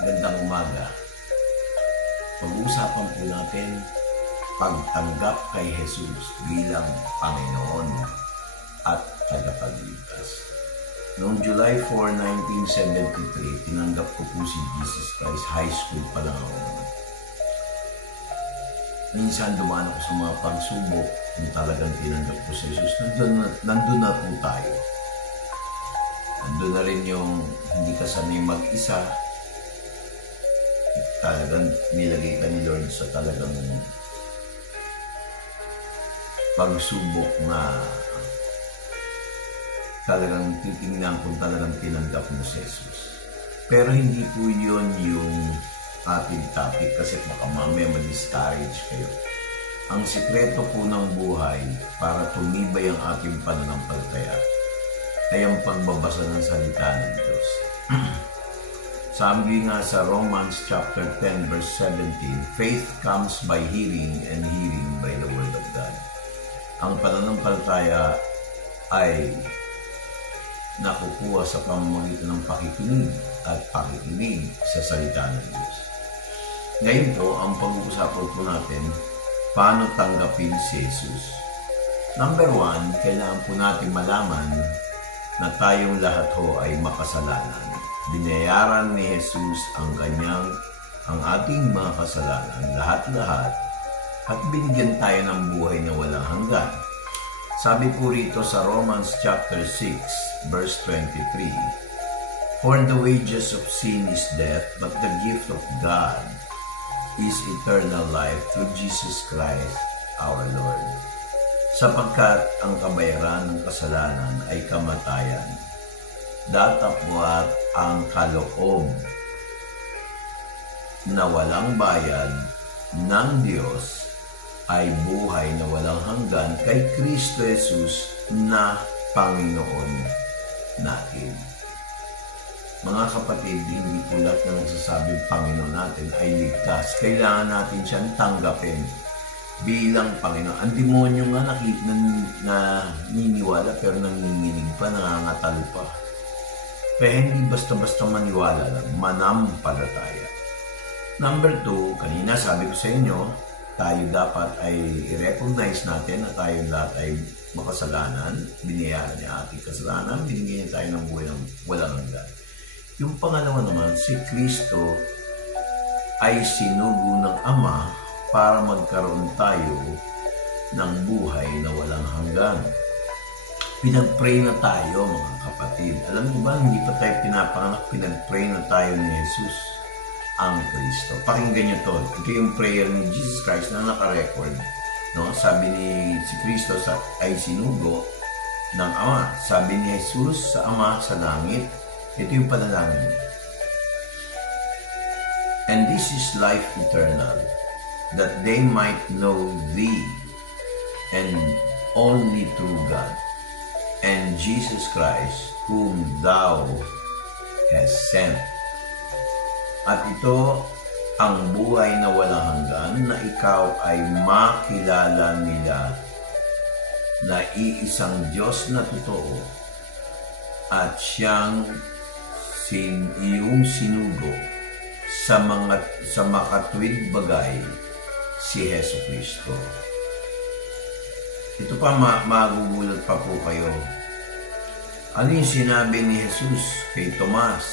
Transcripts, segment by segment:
Gandang umaga. Pag-uusapan po natin pagtanggap kay Jesus bilang Panginoon at tagapagligtas. Noong July 4, 1973, tinanggap ko po si Jesus Christ. High school pa lang ako naman. Minsan dumaan ako sa mga pagsubok kung talagang tinanggap ko si Jesus. Nandun na po tayo. Nandun na rin yung hindi ka sanay mag-isa. Talagang nilagay ka ni Lord sa talagang pagsubok na talagang titingnan kung talagang tinanggap mo si Jesus. Pero hindi po yun yung ating topic kasi baka mamaya ma-discourage kayo. Ang sikreto po ng buhay para tumibay ang ating pananampalataya ay ang pagbabasa ng salita ng Diyos. Sabi nga sa Romans chapter 10 verse 17, faith comes by hearing and hearing by the word of God. Ang pananampalataya ay nakukuha sa pamamagitan ng pakikinig at pakikinig sa salita ng Diyos. Ngayon po, ang pag-uusapan po natin, paano tanggapin si Jesus. Number 1, kailangan po natin malaman na tayong lahat ho ay makasalanan. Binayaran ni Jesus ang ating mga kasalanan, lahat-lahat, at binigyan tayo ng buhay na walang hanggan. Sabi po rito sa Romans chapter 6, verse 23, for the wages of sin is death, but the gift of God is eternal life through Jesus Christ our Lord. Sapagkat ang kabayaran ng kasalanan ay kamatayan, datapwat ang kaloob na walang bayad ng Diyos ay buhay na walang hanggan kay Kristo Jesus na Panginoon natin. Mga kapatid, hindi po lahat na nagsasabing Panginoon natin ay ligtas. Kailangan natin siyang tanggapin bilang Panginoon. Ang demonyo nga naniniwala pero nanginginig pa, nangangatalo pa. Kaya hindi basta-basta maniwala lang, manampalataya. Number 2, kanina sabi ko sa inyo, tayo dapat ay i-recognize natin na tayo lahat ay makasalanan, binayaran niya ating kasalanan, binigyan niya tayo ng buhay ng walang hanggan. Yung pangalawa naman, si Kristo ay sinugo ng Ama para magkaroon tayo ng buhay na walang hanggan. Pinag-pray na tayo, mga kapatid. Alam niyo ba, hindi pa tayo pinapanganak, pinag-pray na tayo ni Jesus, ang Kristo. Pakinggan niyo to. Ito yung prayer ni Jesus Christ na naka-record. No? Sabi ni si Kristo ay sinugo ng Ama. Sabi ni Jesus sa Ama sa langit, ito yung panalangin niya. And this is life eternal, that they might know Thee, and only true God, and Jesus Christ, whom Thou hast sent. At ito ang buhay na walang hanggan, na ikaw ay makilala nila na iisang Diyos na totoo at siyang iyong sinugo sa makatwid bagay, si Heso Kristo. Ito pa, magugulat pa po kayo. Ano yung sinabi ni Jesus kay Tomas?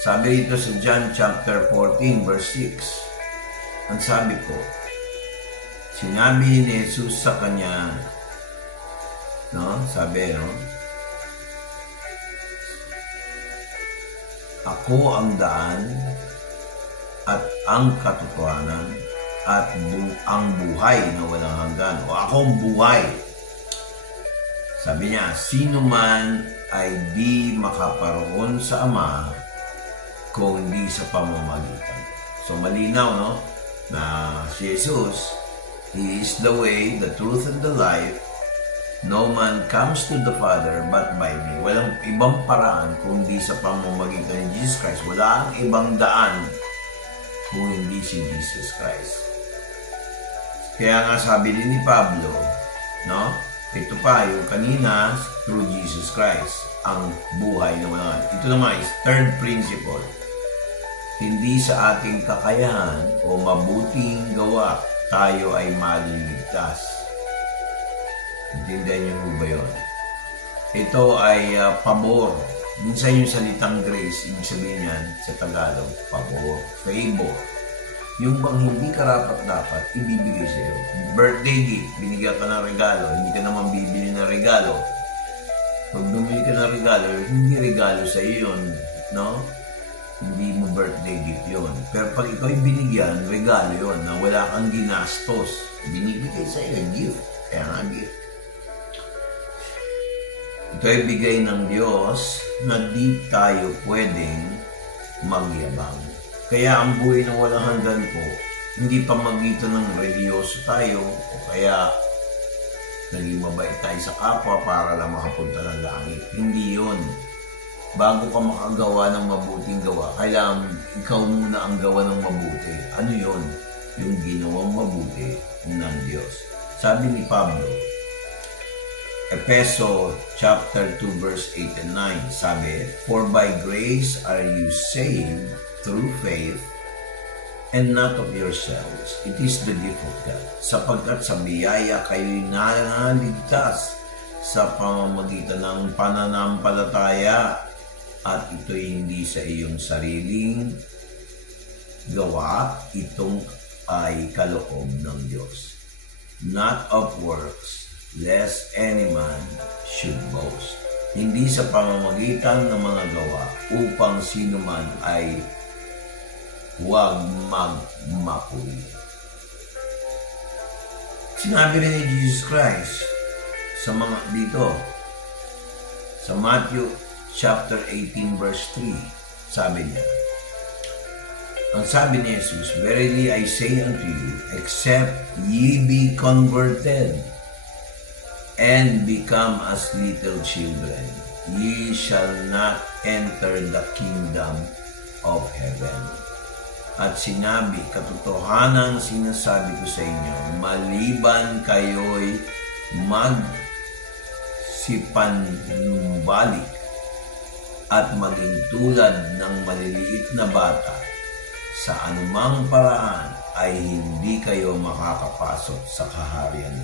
Sabi ito sa John chapter 14 verse 6. Ang sabi po, sinabi ni Jesus sa kanya, sabi, ako ang daan at ang katotohanan at ang buhay na walang hanggan. O ako ang buhay. Sabi niya, sino man ay di makaparoon sa Ama kung hindi sa pamamagitan. So malinaw, na si Jesus, He is the way, the truth, and the life. No man comes to the Father but by me. Walang ibang paraan kung hindi sa pamamagitan ni Jesus Christ. Wala ang ibang daan kung hindi si Jesus Christ. Kaya nga sabi din ni Pablo, ito pa yung kanina, through Jesus Christ, ang buhay na walang. Ito naman is third principle. hindi sa ating kakayahan o mabuting gawa tayo ay maliligtas. Intindihan niyo ba yun? Ito ay pabor. Minsan yung salitang grace, ibig sabihin yan sa Tagalog, pabor, favor. Yung bang hindi karapat-dapat, ibibigay sa iyo. Birthday gift, binigyan ka ng regalo, hindi ka naman bibili ng regalo. Pag bumili ka ng regalo, hindi regalo sa iyo yun, no? Hindi mo birthday gift yun. Pero pag ikaw ay binigyan, regalo yun, na wala kang ginastos. Binibigay sa iyo, gift. Kaya nga gift. Ito ay bigay ng Diyos na di tayo pwedeng magyabang. Kaya ang buhay na walang hanggan po, hindi pamagitan ng reliyoso tayo o kaya naging mabait tayo sa kapwa para lang makapunta ng langit. Hindi yun. Bago ka makagawa ng mabuting gawa, kailangan ikaw muna ang gawa ng mabuti. Ano yun? Yung ginawang mabuti ng Diyos. Sabi ni Pablo, Efeso chapter 2 verse 8 and 9, sabi, "For by grace are you saved through faith, and not of yourselves. It is the gift of God. Sapagkat sa biyaya kayo'y naligtas sa pamamagitan ng pananampalataya, at ito'y hindi sa iyong sariling gawa, itong ay kaloob ng Diyos. Not of works, lest any man should boast." Hindi sa pamamagitan ng mga gawa, upang sino man ay huwag magmapuri. Sinabi rin ni Jesus Christ sa mga dito, sa Matthew chapter 18 verse 3, sabi niya, ang sabi ni Jesus, "Verily I say unto you, except ye be converted, and become as little children, ye shall not enter the kingdom of heaven." At sinabi, katotohanan sinasabi ko sa inyo, maliban kayo'y magsipanumbalik at maging tulad ng maliliit na bata, sa anumang paraan ay hindi kayo makakapasok sa kaharian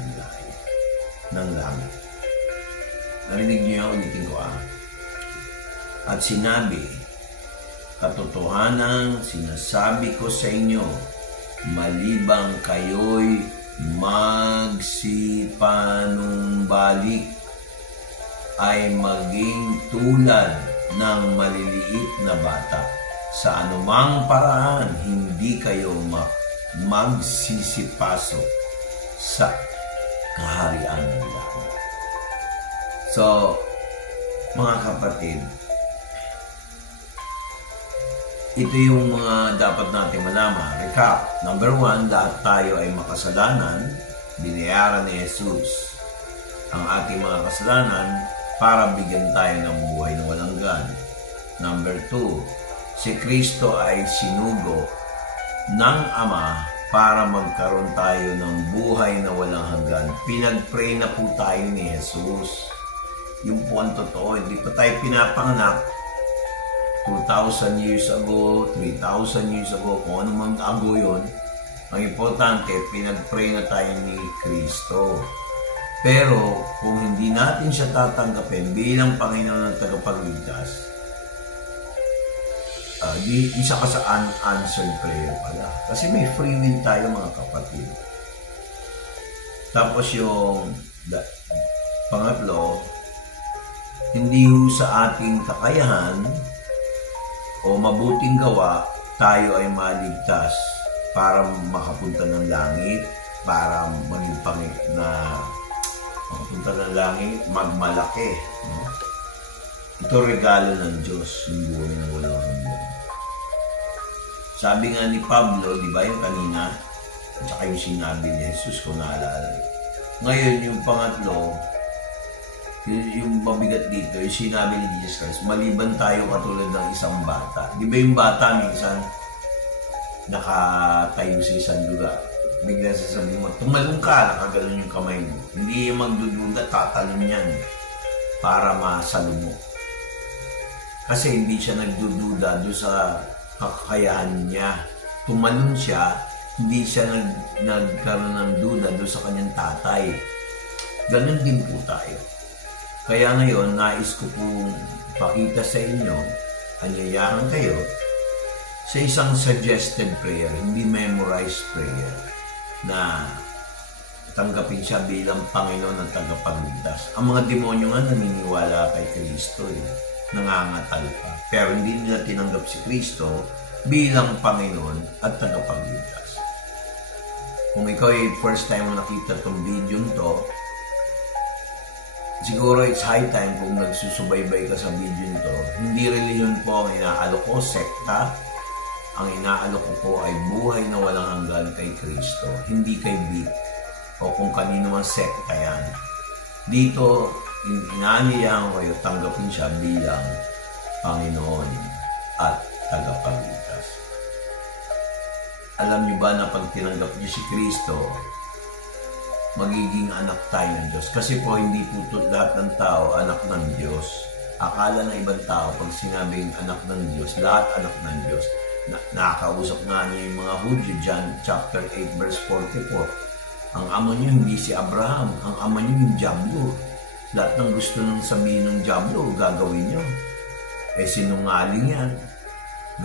ng langit. Narinig niyo yan? Ulitin ko At sinabi, katotohanan sinasabi ko sa inyo, malibang kayo'y magsipanumbalik ay maging tulad ng maliliit na bata. Sa anumang paraan, hindi kayo magsisipasok sa kaharian ng langit. So, mga kapatid, ito yung mga dapat natin malaman. Recap. Number 1, lahat tayo ay makasalanan. Binayaran ni Jesus ang ating mga kasalanan para bigyan tayo ng buhay na walang hanggan. Number 2, si Kristo ay sinugo ng Ama para magkaroon tayo ng buhay na walang hanggan. Pinag-pray na po tayo ni Jesus. Yung po ang totoo. Hindi pa tayo pinapanganak 2,000 years ago, 3,000 years ago, kung ano mang ago yun. Ang importante, pinag-pray na tayo ni Kristo. Pero, kung hindi natin siya tatanggapin bilang Panginoon ng tagapagligtas, isa ka sa unanswered prayer pala. Kasi may free will tayo, mga kapatid. Tapos yung pangatlo, hindi sa ating kakayahan o mabuting gawa, tayo ay maligtas para makapunta ng langit, para maging makapunta ng langit, magmalaki. No? Ito regalo ng Diyos, yung buhay na walang hanggan. Sabi nga ni Pablo, di ba yung kanina, at saka yung sinabi ni Jesus, kung naalala. Ngayon, yung pangatlo, yung mabigat dito, yung sinabi ni Jesus Christ, maliban tayo katulad ng isang bata. Di ba yung bata minsan nakatayo sa isang lugar? Bigla sasabihin mo, tumalong ka, nakagalan yung kamay mo. Hindi yung magdududa, tatalon yan para masalo mo. Kasi hindi siya nagdududa doon sa kakayahan niya. Tumalon siya, hindi siya nagkaroon ng duda doon sa kanyang tatay. Ganun din po tayo. Kaya ngayon, nais ko pong pakita sa inyo, anyayahan kayo sa isang suggested prayer, hindi memorized prayer, na tanggapin siya bilang Panginoon at tagapagligtas. Ang mga demonyo nga naniniwala kay Kristo, nangangatal pa. Pero hindi nila tinanggap si Kristo bilang Panginoon at tagapagligtas. Kung ikaw ay first time mo nakita itong video to, siguro it's high time kung nagsusubaybay ka sa video nito. Hindi reliyon po ang inaalok ko, sekta. Ang inaalok ko ay buhay na walang hanggan kay Kristo, hindi kay Vic o kung kanino man sekta yan. Dito, inaaniyahan ko kayo, tanggapin siya bilang Panginoon at tagapagligtas. Alam niyo ba na pag tinanggap niyo si Kristo, magiging anak tayo ng Diyos? Kasi po, hindi po lahat ng tao anak ng Diyos. Akala ng ibang tao, pag sinabing anak ng Diyos, lahat anak ng Diyos. Nakakausap nga niya yung mga Hudyo, John chapter 8 verse 44. Ang ama niyo hindi si Abraham, ang ama niyo yung Diablo. Lahat ng gusto nang sabihin ng Diablo, gagawin niyo. Sinungaling yan.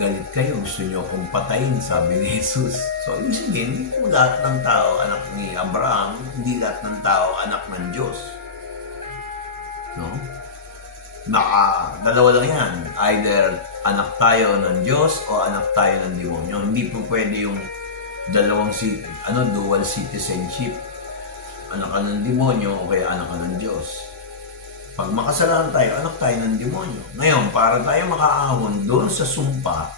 Galit kayo, gusto niyo akong patayin, sabi ni Jesus. So, ibig sabihin, hindi po lahat ng tao anak ni Abraham, hindi lahat ng tao anak ng Diyos. No? Dalawa lang yan. Either anak tayo ng Diyos o anak tayo ng demonyo. Hindi po pwede yung dual citizenship. Anak ka ng demonyo o kaya anak ka ng Diyos. Pag makasalanan tayo, anak tayo ng demonyo. Ngayon, para tayo makaahon doon sa sumpa,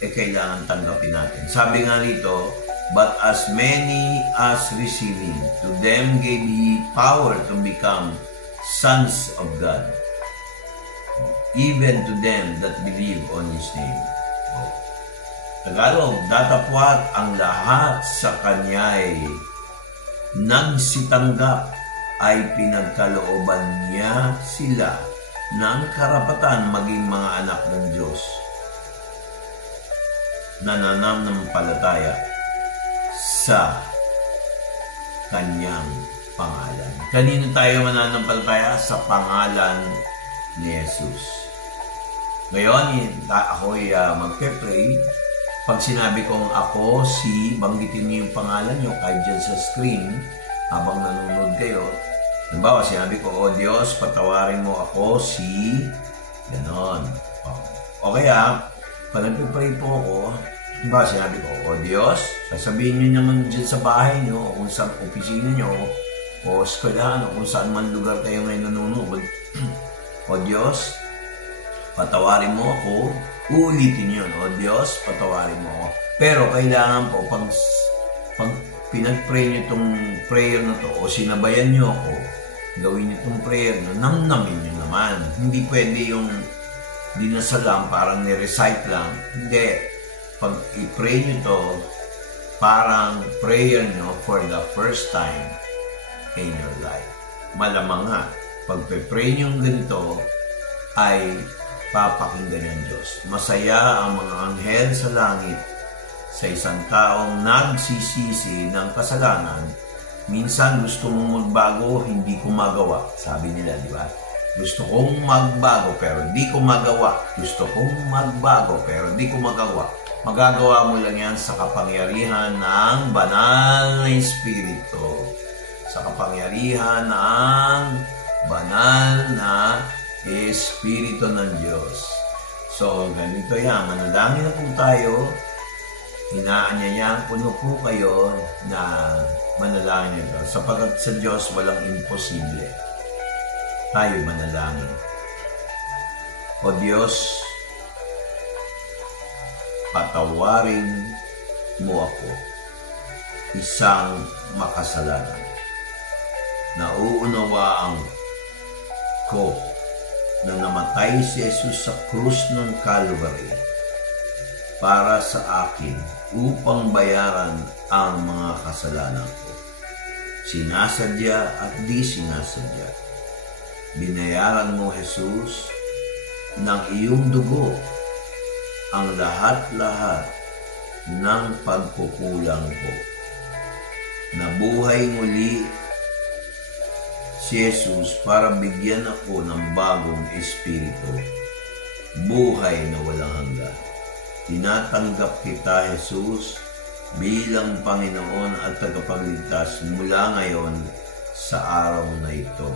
kailangan tanggapin natin. Sabi nga rito, but as many as receiving, to them gave He power to become sons of God, even to them that believe on His name. Tagalog, datapwat ang lahat sa Kanya'y nagsitanggap ay pinagkalooban niya sila ng karapatan maging mga anak ng Diyos na nananampalataya sa Kanyang pangalan. Kanino tayo mananampalataya? Sa pangalan ni Jesus. Ngayon, ako'y magpe-pray. Pag sinabi kong ako banggitin niyo yung pangalan niyo kahit dyan sa screen habang nanonood kayo. Halimbawa, sinabi ko, O Diyos, patawarin mo ako ganon. O kaya, pag nagpe-pray po ako, halimbawa, sinabi ko, O Diyos, sasabihin niyo naman dyan sa bahay niyo, o kung saan opisina niyo, o eskwelahan, o kung saan man lugar kayo ngayon nanonood. O Diyos, patawarin mo ako. Uulitin yun. O Diyos, patawarin mo ako. Pero kailangan po, pag pinag-pray nyo itong prayer na to, o sinabayan nyo ako, gawin nyo itong prayer nyo, namnamin nyo naman. Hindi pwede yung dinasalam, parang ni-recite lang. Hindi. Pag i-pray nyo to, parang prayer nyo for the first time in your life. Malamang nga, pag pe-pray nyo ganito, ay papakinggan ng Diyos. Masaya ang mga anghel sa langit sa isang taong nagsisisi ng kasalanan. Minsan gusto mong magbago, hindi ko magawa. Sabi nila, di ba? Gusto kong magbago pero di ko magawa. Gusto kong magbago pero di ko magawa. Magagawa mo lang yan sa kapangyarihan ng banal na Espiritu. Sa kapangyarihan ng banal na Espiritu ng Diyos. So, ganito yan. Manalangin na po tayo. Inaanyayahan ko na po kayo na manalangin ito. Sapagat sa Diyos, walang imposible. Tayo manalangin. O Diyos, patawarin mo ako, isang makasalanan. Nauunawaan ko na namatay si Jesus sa krus ng Calvary para sa akin upang bayaran ang mga kasalanan ko. Sinasadya at di sinasadya. Binayaran mo, Jesus, ng iyong dugo ang lahat-lahat ng pagkukulang ko. Nabuhay muli si Jesus para bigyan ako ng bagong espiritu, buhay na walang hanggan. Tinatanggap kita, Jesus, bilang Panginoon at tagapagligtas mula ngayon sa araw na ito.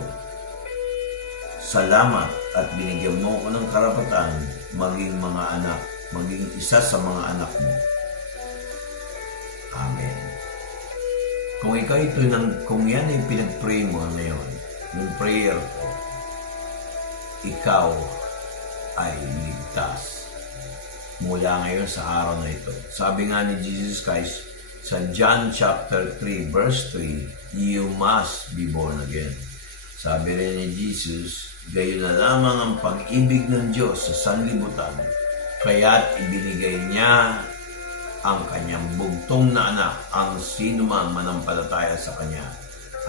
Salamat at binigyan mo ko ng karapatan maging mga anak, maging isa sa mga anak mo. Amen. Kung yan ay pinag-pray mo ngayon, yung prayer ko, ikaw ay ligtas mula ngayon sa araw na ito. Sabi nga ni Jesus Christ sa John chapter 3 verse 3, you must be born again. Sabi rin ni Jesus, gayon na lamang ang pag-ibig ng Diyos sa sanlibutan, kaya't ibinigay niya ang kanyang bugtong na anak. Ang sino man manampalataya sa kanya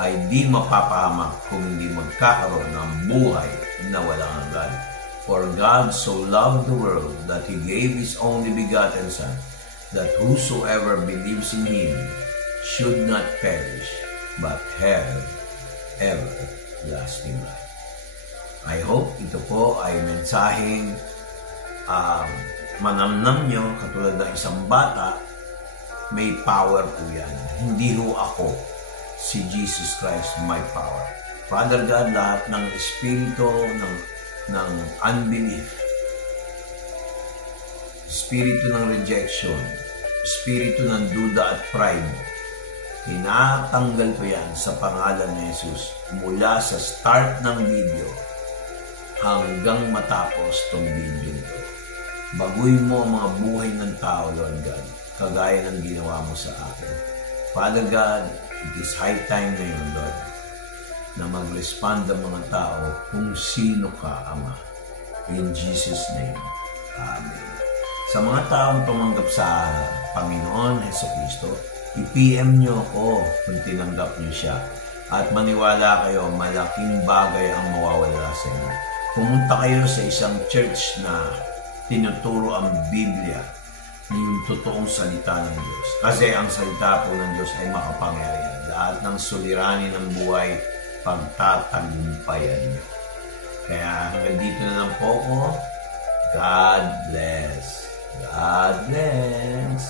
ay di mapapahamak kung hindi magkakaroon ng buhay na walang hanggan. For God so loved the world that He gave His only begotten Son, that whosoever believes in Him should not perish, but have everlasting life. I hope ito po ay mensaheng manamnam nyo, katulad ng isang bata, may power po yan. Hindi ho ako, si Jesus Christ, my power. Father God, lahat ng espiritu ng unbelief, espiritu ng rejection, espiritu ng duda at pride, tinatanggal ko yan sa pangalan ni Jesus mula sa start ng video hanggang matapos tong video ito. Baguhin mo ang mga buhay ng tao, Lord God, kagaya ng ginawa mo sa akin. Father God, it is high time na yun, Lord, na mag-respond ang mga tao kung sino ka, Ama. In Jesus' name, Amen. Sa mga taong tumanggap sa Panginoon Jesucristo, i-PM nyo ako kung tinanggap nyo siya. At maniwala kayo, malaking bagay ang mawawala sa inyo. Pumunta kayo sa isang church na tinuturo ang Biblia, yung totoong salita ng Diyos. Kasi ang salita po ng Diyos ay makapangyarihan. Lahat ng suliranin ng buhay, pagtatagumpayan niyo. Kaya hanggang dito na lang po ko. God bless. God bless.